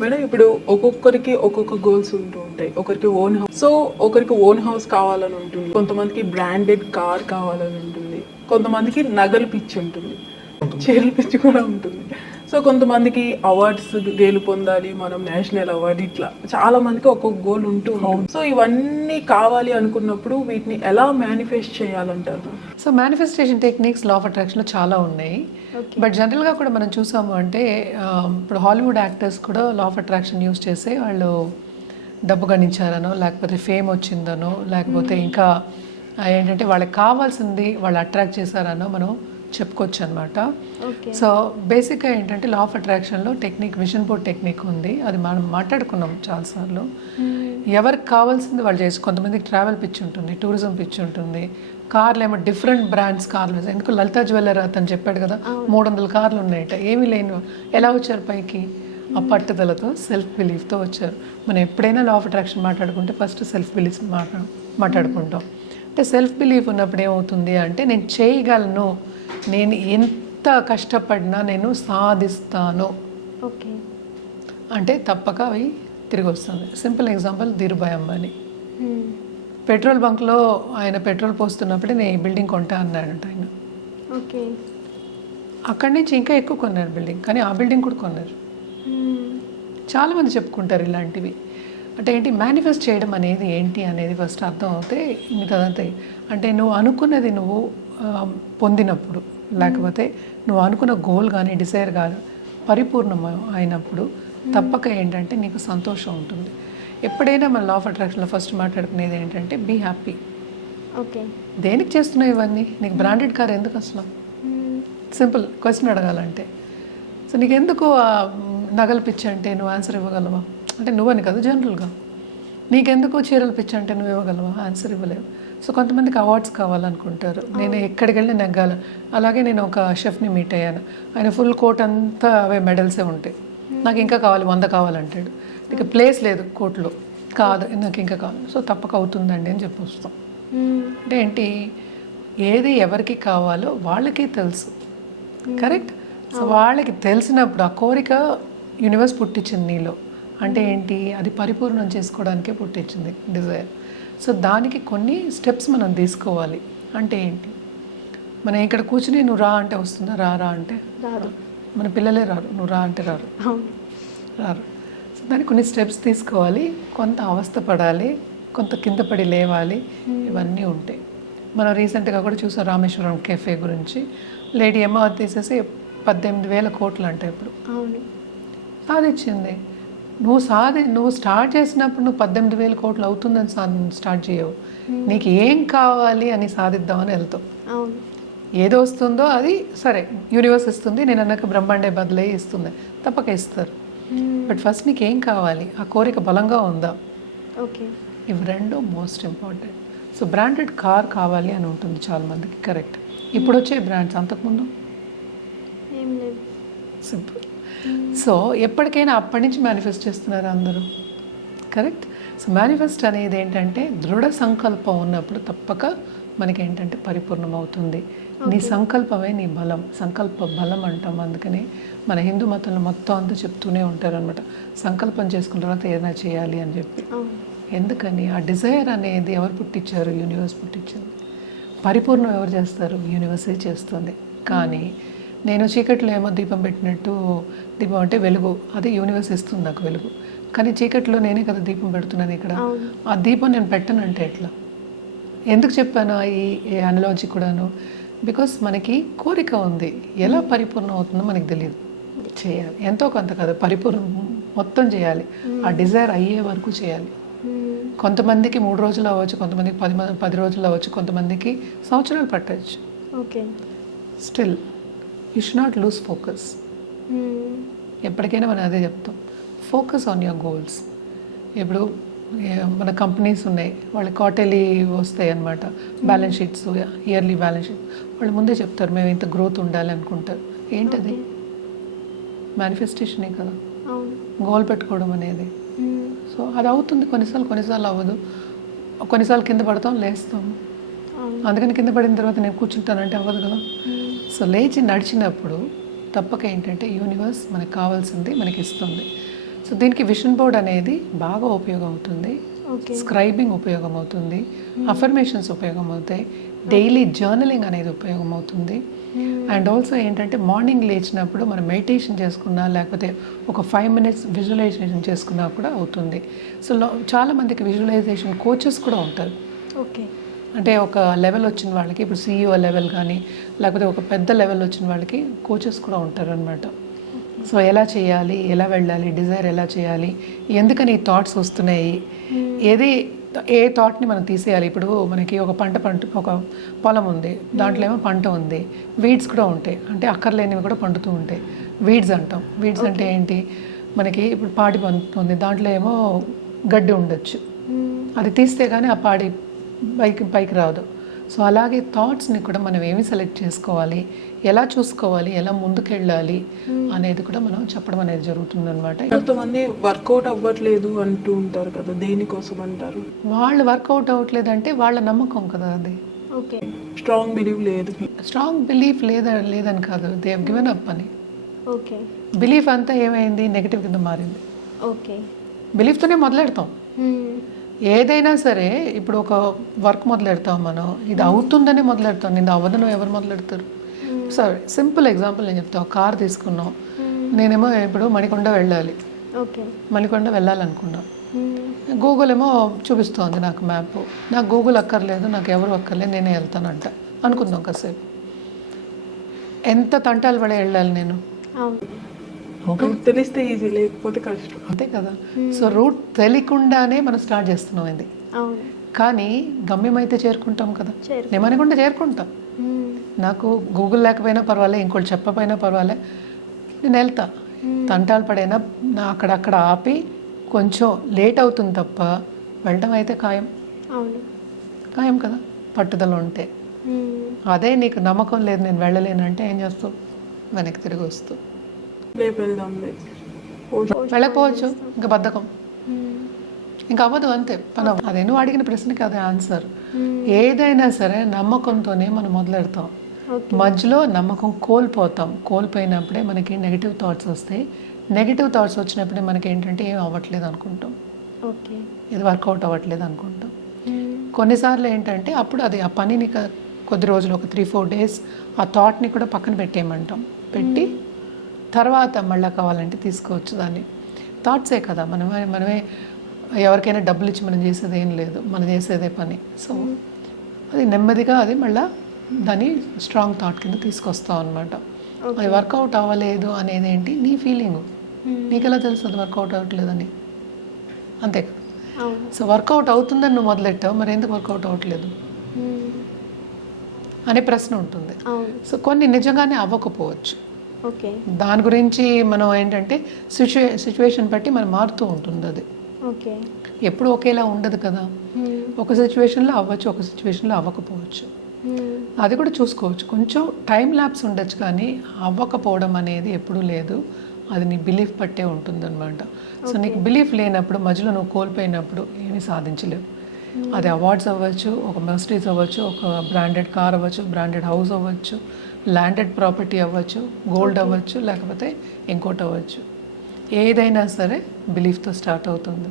Madam ఇప్పుడు ఒక్కొక్కరికి ఒక్కొక్క గోల్స్ ఉంటూ ఉంటాయి. ఒకరికి ఓన్ హౌస్, సో ఒకరికి ఓన్ హౌస్ కావాలని ఉంటుంది, కొంతమందికి బ్రాండెడ్ కార్ కావాలని ఉంటుంది, కొంతమందికి నగలు పిచ్చి ఉంటుంది, చీరల పిచ్చి కూడా ఉంటుంది. సో కొంతమందికి అవార్డ్స్ గెలుపొందాలి, మనం నేషనల్ అవార్డు, ఇట్లా చాలా మందికి ఒక్కొక్క గోల్ ఉంటూ ఉంటుంది. సో ఇవన్నీ కావాలి అనుకున్నప్పుడు వీటిని ఎలా మేనిఫెస్ట్ చేయాలంటారు? So manifestation techniques law of అట్రాక్షన్లో చాలా ఉన్నాయి. బట్ జనరల్గా కూడా మనం చూసాము అంటే ఇప్పుడు హాలీవుడ్ యాక్టర్స్ కూడా లా ఆఫ్ అట్రాక్షన్ యూస్ చేసి వాళ్ళు డబ్బు గణించారనో, లేకపోతే ఫేమ్ వచ్చిందనో, లేకపోతే ఇంకా ఏంటంటే వాళ్ళకి కావాల్సింది వాళ్ళు అట్రాక్ట్ చేశారనో మనం చెప్పుకోవచ్చు అనమాట. సో బేసిక్గా ఏంటంటే లా ఆఫ్ అట్రాక్షన్లో టెక్నిక్ విజన్ బోర్డ్ టెక్నిక్ ఉంది. అది మనం మాట్లాడుకున్నాం చాలాసార్లు. ఎవరికి కావాల్సింది వాళ్ళు చేసి, కొంతమందికి ట్రావెల్ పిచ్చి ఉంటుంది, టూరిజం పిచ్చి ఉంటుంది, కార్లు ఏమో డిఫరెంట్ బ్రాండ్స్ కార్లు. ఎందుకు లలితా జ్యువెలర్ అతను చెప్పాడు కదా 300 కార్లు ఉన్నాయట, ఏమీ లేని ఎలా వచ్చారు పైకి? ఆ పట్టుదలతో, సెల్ఫ్ బిలీఫ్తో వచ్చారు. మనం ఎప్పుడైనా లా ఆఫ్ అట్రాక్షన్ మాట్లాడుకుంటే ఫస్ట్ సెల్ఫ్ బిలీఫ్ మాట్లాడుకుంటాం. అంటే సెల్ఫ్ బిలీఫ్ ఉన్నప్పుడు ఏమవుతుంది అంటే నేను చేయగలను, నేను ఎంత కష్టపడినా నేను సాధిస్తాను అంటే తప్పక అవి తిరిగి వస్తుంది. Simple example Dhirubhai Ambani. Petrol బంక్లో ఆయన పెట్రోల్ పోస్తున్నప్పుడే నేను ఈ బిల్డింగ్ కొంటా అన్నాడంట ఆయన. అక్కడి నుంచి ఇంకా ఎక్కువ కొన్నారు బిల్డింగ్, కానీ ఆ బిల్డింగ్ కూడా కొన్నారు. చాలామంది చెప్పుకుంటారు ఇలాంటివి. అంటే ఏంటి మేనిఫెస్ట్ చేయడం అనేది ఏంటి అనేది ఫస్ట్ అర్థం అవుతే మిగతాదంతా. అంటే నువ్వు అనుకున్నది నువ్వు పొందినప్పుడు, లేకపోతే నువ్వు అనుకున్న గోల్ కానీ డిజైర్ కానీ పరిపూర్ణం అయినప్పుడు తప్పక ఏంటంటే నీకు సంతోషం ఉంటుంది. ఎప్పుడైనా మన లా ఆఫ్ అట్రాక్షన్లో ఫస్ట్ మాట్లాడుకునేది ఏంటంటే బీ హ్యాపీ. దేనికి చేస్తున్నావు ఇవన్నీ? నీకు బ్రాండెడ్ కార్ ఎందుకు అసలు? సింపుల్ క్వశ్చన్ అడగాలంటే. సో నీకు ఎందుకు నగలు పిచ్చి అంటే నువ్వు ఆన్సర్ ఇవ్వగలవా? అంటే నువ్వని కాదు, జనరల్గా నీకెందుకు చీరలు పిచ్చి అంటే నువ్వు ఇవ్వగలవా? ఆన్సర్ ఇవ్వలేవు. సో కొంతమందికి అవార్డ్స్ కావాలనుకుంటారు, నేను ఎక్కడికి వెళ్ళి నెగ్గాలి. అలాగే నేను ఒక షెఫ్ని మీట్ అయ్యాను, ఆయన ఫుల్ కోట్ అంతా అవే మెడల్సే ఉంటాయి, నాకు ఇంకా కావాలి 100 కావాలంటాడు. ఇక ప్లేస్ లేదు కోట్లో, కాదు నాకు ఇంకా కావాలి. సో తప్పక అవుతుందండి అని చెప్పి వస్తాం. అంటే ఏంటి, ఏది ఎవరికి కావాలో వాళ్ళకి తెలుసు, కరెక్ట్? సో వాళ్ళకి తెలిసినప్పుడు ఆ కోరిక యూనివర్స్ పుట్టించింది నీలో. అంటే ఏంటి, అది పరిపూర్ణం చేసుకోవడానికే పుట్టించింది డిజైర్. సో దానికి కొన్ని స్టెప్స్ మనం తీసుకోవాలి. అంటే ఏంటి, మనం ఇక్కడ కూర్చుని నువ్వు రా అంటే వస్తుందా? రా అంటే రాదు. మన పిల్లలే రారు, నువ్వు రా అంటే రారు. సో దానికి కొన్ని స్టెప్స్ తీసుకోవాలి, కొంత అవస్థ పడాలి, కొంత కింద పడి లేవాలి, ఇవన్నీ ఉంటాయి. మనం రీసెంట్గా కూడా చూసాం రామేశ్వరం కెఫే గురించి. లేడీ ఏమో అది తీసేసి 18,000 కోట్లు అంటే ఇప్పుడు సాధించింది. నువ్వు స్టార్ట్ చేసినప్పుడు నువ్వు 18,000 కోట్లు అవుతుందని స్టార్ట్ చేయవు. నీకు ఏం కావాలి అని సాధిద్దామని వెళ్తావు. ఏదో వస్తుందో అది సరే యూనివర్స్ ఇస్తుంది, నేను అన్నాక బ్రహ్మాండే బదులై ఇస్తుంది, తప్పక ఇస్తారు. బట్ ఫస్ట్ నీకు ఏం కావాలి, ఆ కోరిక బలంగా ఉందా? ఇవి రెండు most important. So branded car కావాలి అని ఉంటుంది చాలామందికి, కరెక్ట్. ఇప్పుడు వచ్చే బ్రాండ్స్, అంతకుముందు సింపుల్. సో ఎప్పటికైనా అప్పటి నుంచి మేనిఫెస్ట్ చేస్తున్నారు అందరూ, కరెక్ట్. సో మేనిఫెస్ట్ అనేది ఏంటంటే దృఢ సంకల్పం ఉన్నప్పుడు తప్పక మనకి ఏంటంటే పరిపూర్ణం అవుతుంది. నీ సంకల్పమే నీ బలం, సంకల్ప బలం అంటాం. అందుకని మన హిందూ మతంలో మొత్తం అంతా చెప్తూనే ఉంటారు అనమాట, సంకల్పం చేసుకున్న తర్వాత ఏదైనా చేయాలి అని చెప్పి. ఎందుకని, ఆ డిజైర్ అనేది ఎవరు పుట్టించారు? యూనివర్స్ పుట్టించింది. పరిపూర్ణం ఎవరు చేస్తారు? యూనివర్సే చేస్తుంది. కానీ నేను చీకట్లో ఏమో దీపం పెట్టినట్టు, దీపం అంటే వెలుగు, అది యూనివర్స్ ఇస్తుంది నాకు వెలుగు, కానీ చీకట్లో నేనే కదా దీపం పెడుతున్నాను ఇక్కడ. ఆ దీపం నేను పెట్టనంటే ఎట్లా? ఎందుకు చెప్పాను ఈ అనాలజీ కూడాను? బికాస్ మనకి కోరిక ఉంది, ఎలా పరిపూర్ణం అవుతుందో మనకి తెలియదు. చేయాలి ఎంతో కొంత కదా, పరిపూర్ణం మొత్తం చేయాలి, ఆ డిజైర్ అయ్యే వరకు చేయాలి. కొంతమందికి 3 రోజులు అవ్వచ్చు, కొంతమందికి 10 రోజులు అవ్వచ్చు, కొంతమందికి సంవత్సరాలు పట్టవచ్చు. Still you should not lose focus. ఎప్పటికైనా మనం అదే చెప్తాం, ఫోకస్ ఆన్ యువర్ గోల్స్. ఇప్పుడు మన కంపెనీస్ ఉన్నాయి, వాళ్ళ క్వార్టర్లీ వస్తాయి అన్నమాట, balance sheets, yearly balance sheet. వాళ్ళు ముందే చెప్తారు మేము ఇంత గ్రోత్ ఉండాలి అనుకుంటారు. ఏంటది? మేనిఫెస్టేషనే కదా, గోల్ పెట్టుకోవడం అనేది. సో అది అవుతుంది కొన్నిసార్లు, కొన్నిసార్లు అవ్వదు. కొన్నిసార్లు కింద పడతాం, లేస్తాం. అవును. అందుకని కింద పడిన తర్వాత నేను కూర్చుంటానంటే అవ్వదు కదా. సో లేచి నడిచినప్పుడు తప్పక ఏంటంటే యూనివర్స్ మనకు కావాల్సింది మనకి ఇస్తుంది. సో దీనికి విషన్ బోర్డ్ అనేది బాగా ఉపయోగం అవుతుంది, ఓకే. స్క్రైబింగ్ ఉపయోగం అవుతుంది, అఫర్మేషన్స్ ఉపయోగం అవుతాయి, డైలీ జర్నలింగ్ అనేది ఉపయోగం అవుతుంది. అండ్ ఆల్సో ఏంటంటే మార్నింగ్ లేచినప్పుడు మనం మెడిటేషన్ చేసుకున్నా లేకపోతే ఒక 5 minutes విజువలైజేషన్ చేసుకున్నా కూడా అవుతుంది. సో చాలామందికి విజువలైజేషన్ కోచెస్ కూడా ఉంటారు. ఓకే. అంటే ఒక లెవెల్ వచ్చిన వాళ్ళకి, ఇప్పుడు CEO లెవెల్ కానీ లేకపోతే ఒక పెద్ద లెవెల్ వచ్చిన వాళ్ళకి కోచెస్ కూడా ఉంటారు అనమాట. సో ఎలా చేయాలి, ఎలా వెళ్ళాలి, డిజైర్ ఎలా చేయాలి, ఎందుకని ఈ థాట్స్ వస్తున్నాయి, ఏ థాట్ని మనం తీసేయాలి. ఇప్పుడు మనకి ఒక ఒక పొలం ఉంది, దాంట్లో ఏమో పంట ఉంది, వీడ్స్ కూడా ఉంటాయి, అంటే అక్కర్లేనివి కూడా పండుతూ ఉంటాయి. వీడ్స్ అంటాం. వీడ్స్ అంటే ఏంటి, మనకి ఇప్పుడు పాడి పండుతుంది, దాంట్లో ఏమో గడ్డి ఉండొచ్చు, అది తీస్తే కానీ ఆ పాడి పైకి రాదు. సో అలాగే థాట్స్ని కూడా మనం ఏమి సెలెక్ట్ చేసుకోవాలి, ఎలా చూసుకోవాలి, ఎలా ముందుకెళ్ళాలి అనేది కూడా మనం చెప్పడం అనేది జరుగుతుంది అనమాట. కొంతమంది వర్కౌట్ అవ్వట్లేదు అంటూ ఉంటారు కదా, దేనికోసం అంటారు? వాళ్ళు వర్కౌట్ అవ్వట్లేదంటే వాళ్ళ నమ్మకం కదా అది. ఓకే. స్ట్రాంగ్ బిలీవ్ లేదు. స్ట్రాంగ్ బిలీఫ్ లేదని కాదు, దే హావ్ గివెన్ అప్ అని. ఓకే. బిలీఫ్ అంతా ఏమైంది, నెగిటివ్ కింద మారింది. ఓకే. బిలీఫ్తోనే మొదలెడతాం ఏదైనా సరే. ఇప్పుడు ఒక వర్క్ మొదలెడతాం మనం, ఇది అవుతుందనే మొదలెడతాం, ఇది అవ్వదను ఎవరు మొదలెడతారు? సరే సింపుల్ ఎగ్జాంపుల్ నేను చెప్తాను. కార్ తీసుకున్నాం, నేనేమో ఇప్పుడు మణికొండ వెళ్ళాలి, ఓకే. మణికొండ వెళ్ళాలనుకున్నా, గూగుల్ ఏమో చూపిస్తోంది నాకు మ్యాప్, నాకు గూగుల్ అక్కర్లేదు, నాకు ఎవరు అక్కర్లేదు, నేనే వెళ్తానంట అనుకుందాం కాసేపు. ఎంత తంటాలు పడే వెళ్ళాలి నేను? తెలిస్తే ఈజీ, లేకపోతే కష్టం. అంతే కదా. సో రూట్ తెలియకుండానే మనం స్టార్ట్ చేస్తున్నాం ఇది. కానీ గమ్యం అయితే చేరుకుంటాం కదా. నేను మణికొండ చేరుకుంటాం, నాకు గూగుల్ లేకపోయినా పర్వాలే, ఇంకోటి చెప్పపోయినా పర్వాలే, నేను వెళ్తా. తంటాలు పడైనా అక్కడక్కడ ఆపి కొంచెం లేట్ అవుతుంది తప్ప వెళ్ళటం అయితే ఖాయం కదా, పట్టుదల ఉంటే. అదే నీకు నమ్మకం లేదు, నేను వెళ్ళలేనంటే ఏం చేస్తావు? వెనక్కి తిరిగి వస్తూ వెళ్ళకపోవచ్చు, ఇంకా బద్ధకం, ఇంకా అవ్వదు, అంతే పని. అదే నువ్వు అడిగిన ప్రశ్నకి అదే ఆన్సర్. ఏదైనా సరే నమ్మకంతోనే మనం మొదలెడతాం, మధ్యలో నమ్మకం కోల్పోయినప్పుడే మనకి నెగిటివ్ థాట్స్ వస్తాయి. నెగిటివ్ థాట్స్ వచ్చినప్పుడే మనకి ఏంటంటే ఏం అవ్వట్లేదు అనుకుంటాం, ఇది వర్కౌట్ అవ్వట్లేదు అనుకుంటాం. కొన్నిసార్లు ఏంటంటే అప్పుడు అది ఆ పనిని కొద్ది రోజులు, ఒక 3-4 days ఆ థాట్ని కూడా పక్కన పెట్టేయమంటాం. పెట్టి తర్వాత మళ్ళీ కావాలంటే తీసుకోవచ్చు దాన్ని. థాట్సే కదా, మనమే ఎవరికైనా డబ్బులు ఇచ్చి మనం చేసేది ఏం లేదు, మనం చేసేదే పని. సో అది నెమ్మదిగా అది మళ్ళీ దాన్ని స్ట్రాంగ్ థాట్ కింద తీసుకొస్తాం అనమాట. అది వర్కౌట్ అవ్వలేదు అనేది ఏంటి, నీ ఫీలింగు, నీకు ఎలా తెలుసు అది వర్కౌట్ అవ్వట్లేదని? అంతే కదా. సో వర్కౌట్ అవుతుందని నువ్వు మొదలెట్టావు, మరి ఎందుకు వర్కౌట్ అవ్వట్లేదు అనే ప్రశ్న ఉంటుంది. సో కొన్ని నిజంగానే అవ్వకపోవచ్చు, దాని గురించి మనం ఏంటంటే సిచ్యువేషన్ బట్టి మనం మారుతూ ఉంటుంది. అది ఎప్పుడు ఒకేలా ఉండదు కదా. ఒక సిచ్యువేషన్లో అవ్వచ్చు, ఒక సిచ్యువేషన్లో అవ్వకపోవచ్చు, అది కూడా చూసుకోవచ్చు. కొంచెం టైం ల్యాప్స్ ఉండొచ్చు, కానీ అవ్వకపోవడం అనేది ఎప్పుడూ లేదు. అది నీ బిలీఫ్ పట్టే ఉంటుంది అనమాట. సో నీకు బిలీఫ్ లేనప్పుడు, మధ్యలో నువ్వు కోల్పోయినప్పుడు ఏమీ సాధించలేవు. అది అవార్డ్స్ అవ్వచ్చు, ఒక మెర్సిడీస్ అవ్వచ్చు, ఒక బ్రాండెడ్ కార్ అవ్వచ్చు, బ్రాండెడ్ హౌస్ అవ్వచ్చు, ల్యాండెడ్ ప్రాపర్టీ అవ్వచ్చు, గోల్డ్ అవ్వచ్చు, లేకపోతే ఇంకోటి అవ్వచ్చు. ఏదైనా సరే బిలీఫ్తో స్టార్ట్ అవుతుంది.